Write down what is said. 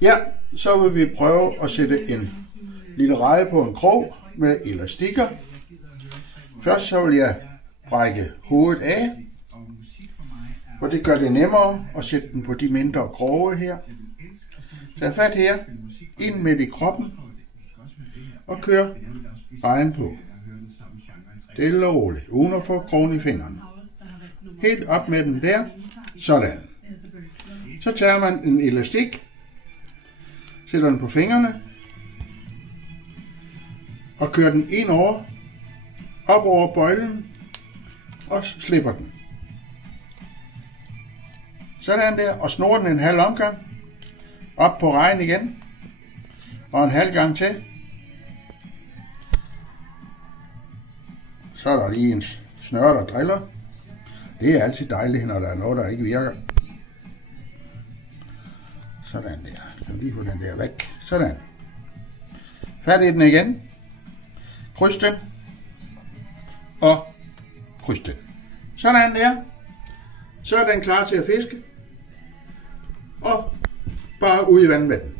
Ja, så vil vi prøve at sætte en lille reje på en krog med elastikker. Først så vil jeg brække hovedet af, og det gør det nemmere at sætte den på de mindre kroge her. Tag fat her, ind midt i kroppen, og kør rejen på. Stille og roligt, uden at få krogen i fingrene. Helt op med den der, sådan. Så tager man en elastik, sætter den på fingrene, og kører den ind over, op over bøjlen, og slipper den. Sådan der, og snor den en halv omgang, op på rejen igen, og en halv gang til. Så er der lige en snøre, der driller. Det er altid dejligt, når der er noget, der ikke virker. Sådan der. Så lige få den der væk. Sådan. Fat i den igen. Kryds den. Og kryds den. Sådan der. Så er den klar til at fiske. Og bare ud i vandet med den.